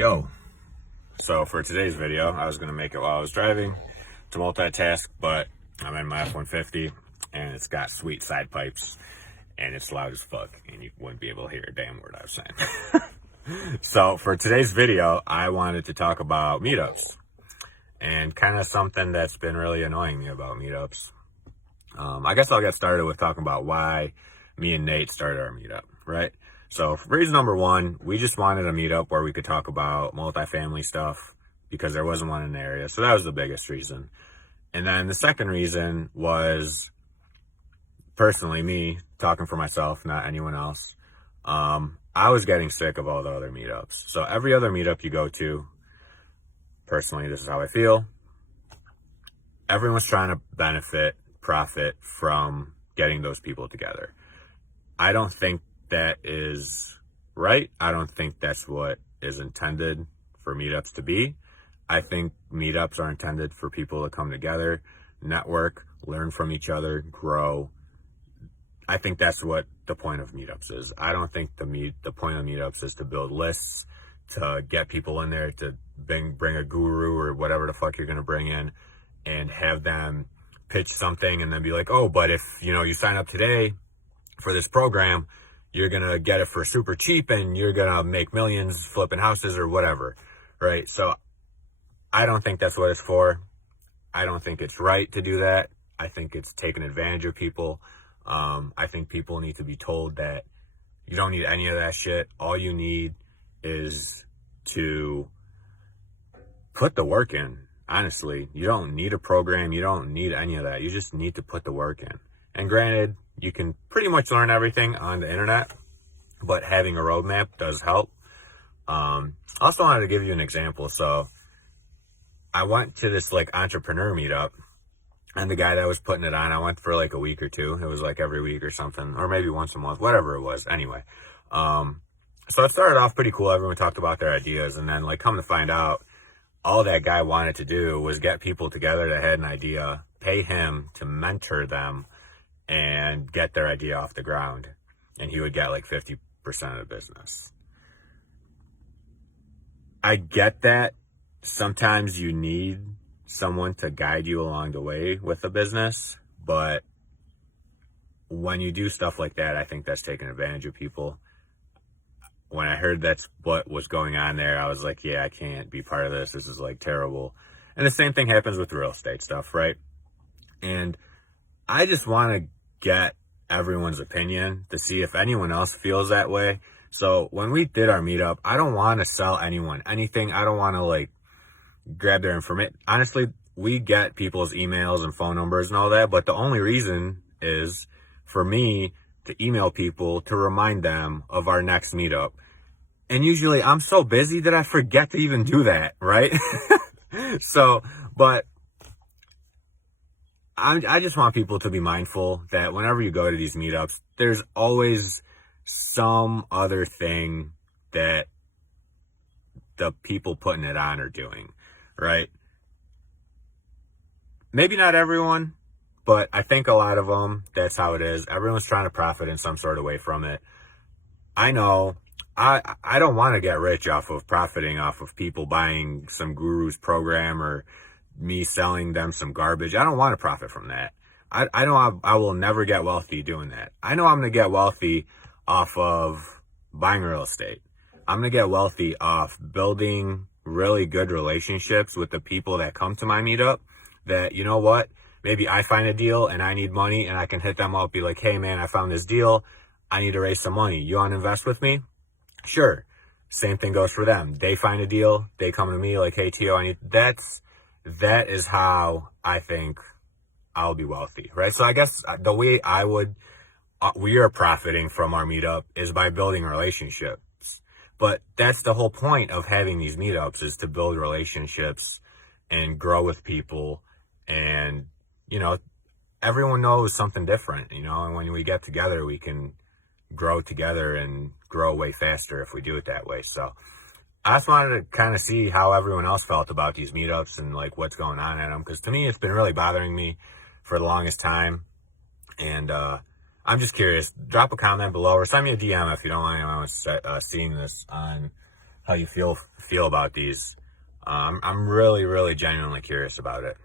Yo, so for today's video, I was going to make it while I was driving to multitask, but I'm in my F-150 and it's got sweet side pipes and it's loud as fuck and you wouldn't be able to hear a damn word I was saying. So for today's video, I wanted to talk about meetups and kind of something that's been really annoying me about meetups. I guess I'll get started with talking about why me and Nate started our meetup, right? So reason number one, we just wanted a meetup where we could talk about multifamily stuff because there wasn't one in the area. So that was the biggest reason. And then the second reason was personally me talking for myself, not anyone else. I was getting sick of all the other meetups. So every other meetup you go to, personally, this is how I feel. Everyone's trying to profit from getting those people together. I don't think that is right. I don't think that's what is intended for meetups to be. I think meetups are intended for people to come together, network, learn from each other, grow. I think that's what the point of meetups is. I don't think the point of meetups is to build lists, to get people in there, to bring a guru or whatever the fuck you're going to bring in and have them pitch something and then be like, oh, but if you sign up today for this program, you're going to get it for super cheap and you're going to make millions flipping houses or whatever, right? So I don't think that's what it's for. I don't think it's right to do that. I think it's taking advantage of people. I think people need to be told that you don't need any of that shit. All you need is to put the work in. Honestly, you don't need a program. You don't need any of that. You just need to put the work in. And granted, you can pretty much learn everything on the internet, but having a roadmap does help. I also wanted to give you an example. So I went to this entrepreneur meetup, and the guy that was putting it on, I went for a week or two. It was every week or something, or maybe once a month, whatever it was. Anyway, so it started off pretty cool. Everyone talked about their ideas, and then come to find out, all that guy wanted to do was get people together that had an idea, pay him to mentor them, and get their idea off the ground. And he would get 50% of the business. I get that sometimes you need someone to guide you along the way with a business, but when you do stuff like that, I think that's taking advantage of people. When I heard that's what was going on there, I was like, yeah, I can't be part of this. This is terrible. And the same thing happens with real estate stuff, right? And I just want to get everyone's opinion to see if anyone else feels that way. So when we did our meetup, I don't want to sell anyone anything. I don't want to grab their information. Honestly, we get people's emails and phone numbers and all that, but the only reason is for me to email people to remind them of our next meetup. And usually I'm so busy that I forget to even do that, right? So, but I just want people to be mindful that whenever you go to these meetups, there's always some other thing that the people putting it on are doing, right? Maybe not everyone, but I think a lot of them, that's how it is. Everyone's trying to profit in some sort of way from it. I know I don't want to get rich off of profiting off of people buying some guru's program or me selling them some garbage. I don't want to profit from that. I know I will never get wealthy doing that. I know I'm going to get wealthy off of buying real estate. I'm going to get wealthy off building really good relationships with the people that come to my meetup that, you know what, maybe I find a deal and I need money and I can hit them up, be like, hey man, I found this deal. I need to raise some money. You want to invest with me? Sure. Same thing goes for them. They find a deal. They come to me like, hey, Tio, that is how I think I'll be wealthy, right? So I guess the way we are profiting from our meetup is by building relationships. But that's the whole point of having these meetups, is to build relationships and grow with people. And, everyone knows something different, and when we get together, we can grow together and grow way faster if we do it that way. So I just wanted to kind of see how everyone else felt about these meetups and what's going on at them. Because to me, it's been really bothering me for the longest time. And I'm just curious. Drop a comment below or send me a DM if you don't want anyone seeing this on how you feel about these. I'm really genuinely curious about it.